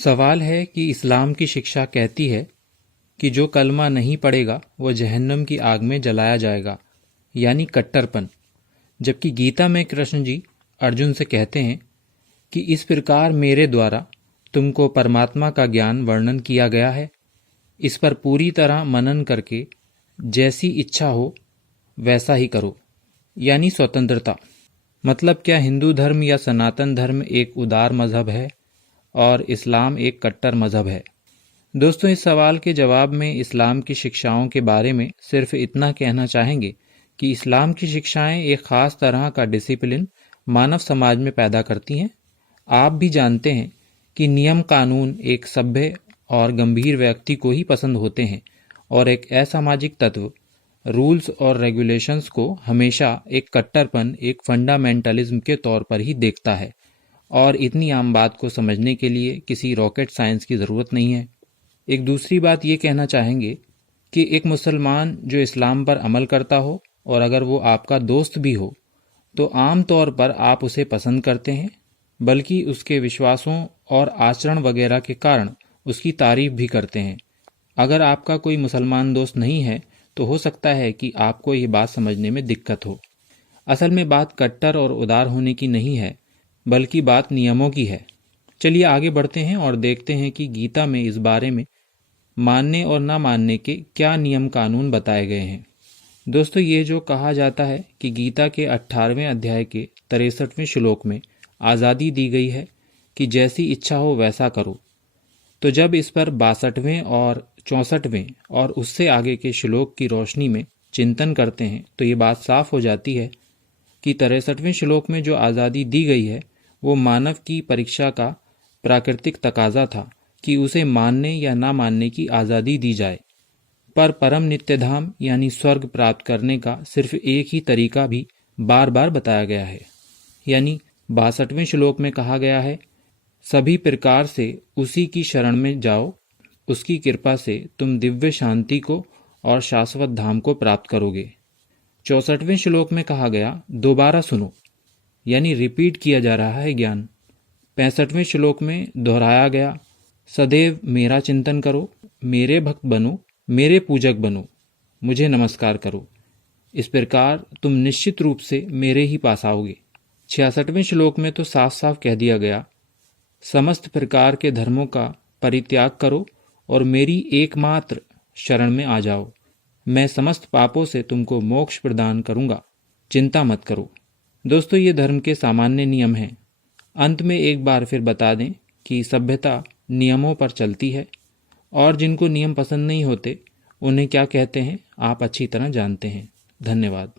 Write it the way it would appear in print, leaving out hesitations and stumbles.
सवाल है कि इस्लाम की शिक्षा कहती है कि जो कलमा नहीं पढ़ेगा वह जहन्नम की आग में जलाया जाएगा, यानी कट्टरपन। जबकि गीता में कृष्ण जी अर्जुन से कहते हैं कि इस प्रकार मेरे द्वारा तुमको परमात्मा का ज्ञान वर्णन किया गया है, इस पर पूरी तरह मनन करके जैसी इच्छा हो वैसा ही करो, यानी स्वतंत्रता। मतलब क्या हिंदू धर्म या सनातन धर्म एक उदार मजहब है और इस्लाम एक कट्टर मजहब है? दोस्तों, इस सवाल के जवाब में इस्लाम की शिक्षाओं के बारे में सिर्फ इतना कहना चाहेंगे कि इस्लाम की शिक्षाएं एक ख़ास तरह का डिसिप्लिन मानव समाज में पैदा करती हैं। आप भी जानते हैं कि नियम कानून एक सभ्य और गंभीर व्यक्ति को ही पसंद होते हैं और एक असामाजिक तत्व रूल्स और रेगुलेशंस को हमेशा एक कट्टरपन, एक फंडामेंटलिज्म के तौर पर ही देखता है। और इतनी आम बात को समझने के लिए किसी रॉकेट साइंस की ज़रूरत नहीं है। एक दूसरी बात ये कहना चाहेंगे कि एक मुसलमान जो इस्लाम पर अमल करता हो और अगर वो आपका दोस्त भी हो तो आम तौर पर आप उसे पसंद करते हैं, बल्कि उसके विश्वासों और आचरण वगैरह के कारण उसकी तारीफ भी करते हैं। अगर आपका कोई मुसलमान दोस्त नहीं है तो हो सकता है कि आपको ये बात समझने में दिक्कत हो। असल में बात कट्टर और उदार होने की नहीं है, बल्कि बात नियमों की है। चलिए आगे बढ़ते हैं और देखते हैं कि गीता में इस बारे में मानने और ना मानने के क्या नियम कानून बताए गए हैं। दोस्तों, ये जो कहा जाता है कि गीता के 18वें अध्याय के 63वें श्लोक में आज़ादी दी गई है कि जैसी इच्छा हो वैसा करो, तो जब इस पर 62वें और 64वें और उससे आगे के श्लोक की रोशनी में चिंतन करते हैं तो ये बात साफ हो जाती है कि 63वें श्लोक में जो आज़ादी दी गई है वो मानव की परीक्षा का प्राकृतिक तकाजा था कि उसे मानने या ना मानने की आज़ादी दी जाए। पर परम नित्यधाम यानी स्वर्ग प्राप्त करने का सिर्फ एक ही तरीका भी बार बार बताया गया है। यानी 62वें श्लोक में कहा गया है, सभी प्रकार से उसी की शरण में जाओ, उसकी कृपा से तुम दिव्य शांति को और शाश्वत धाम को प्राप्त करोगे। 64वें श्लोक में कहा गया, दोबारा सुनो, यानी रिपीट किया जा रहा है ज्ञान। 65वें श्लोक में दोहराया गया, सदैव मेरा चिंतन करो, मेरे भक्त बनो, मेरे पूजक बनो, मुझे नमस्कार करो, इस प्रकार तुम निश्चित रूप से मेरे ही पास आओगे। 66वें श्लोक में तो साफ साफ कह दिया गया, समस्त प्रकार के धर्मों का परित्याग करो और मेरी एकमात्र शरण में आ जाओ, मैं समस्त पापों से तुमको मोक्ष प्रदान करूंगा, चिंता मत करो। दोस्तों, ये धर्म के सामान्य नियम हैं। अंत में एक बार फिर बता दें कि सभ्यता नियमों पर चलती है और जिनको नियम पसंद नहीं होते उन्हें क्या कहते हैं आप अच्छी तरह जानते हैं। धन्यवाद।